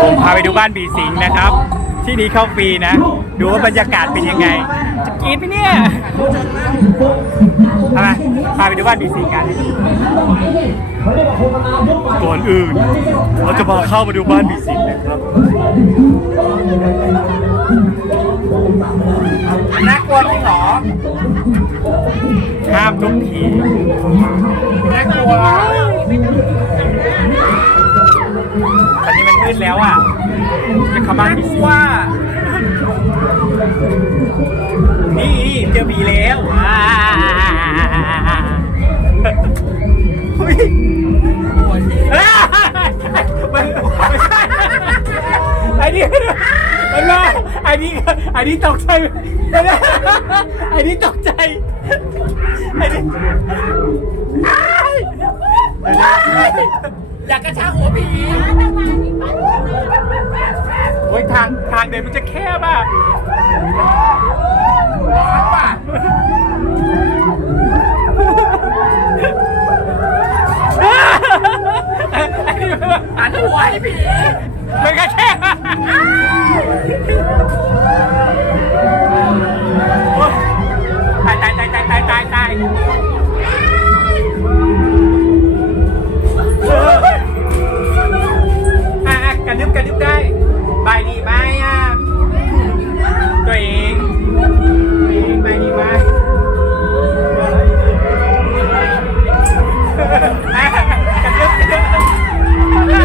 ผมพาไปดูบ้านบีสิงห์นะครับ ที่นี้เข้าฟรีนะ ดูว่าบรรยากาศเป็นยังไง จะกรีดไหมเนี่ยทำไมพาไปดูบ้านบีสิงห์กันก่อนอื่น เราจะมาเข้ามาดูบ้านบีสิงห์นะครับน่ากลัวจริงเหรอห้ามทุกทีน่ากลัว ตอนนี้มันมืดแล้วอะจะเข้าบ้านผีสิงนี่เจอผีแล้วอ่าเฮ้ยอ่ามันไม่ใช่ไอ้นี่มันมาไอ้นี่ไอ้นี่ตกใจไอ้นี่ตกใจไอ้นี่อ้าย อยากกระชากหัวผีโอ้ยทางทางเดินมันจะแคบอะร้อนป่ะหันหัวให้ผีมันก็แคบ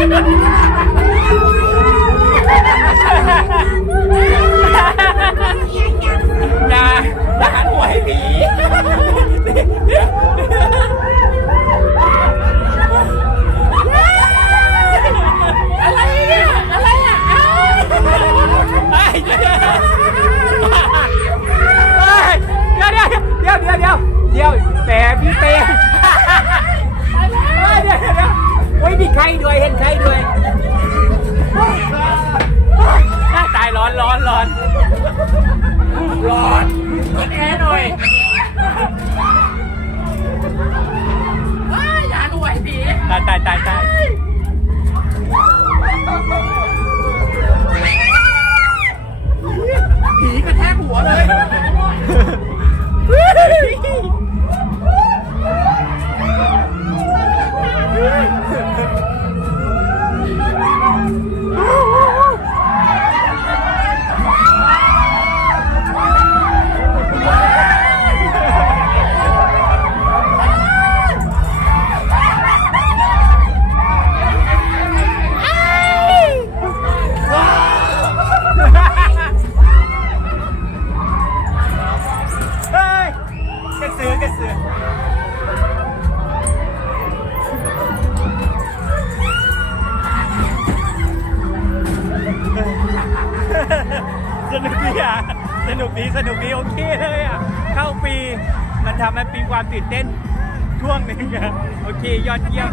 Thank you. กระสือกระสือสนุกดีอะสนุกดีสนุกดีโอเคเลยอะ เข้าปีมันทำให้ปีความตื่นเต้นช่วงหนึ่งอะ โอเค ยอดเยี่ยม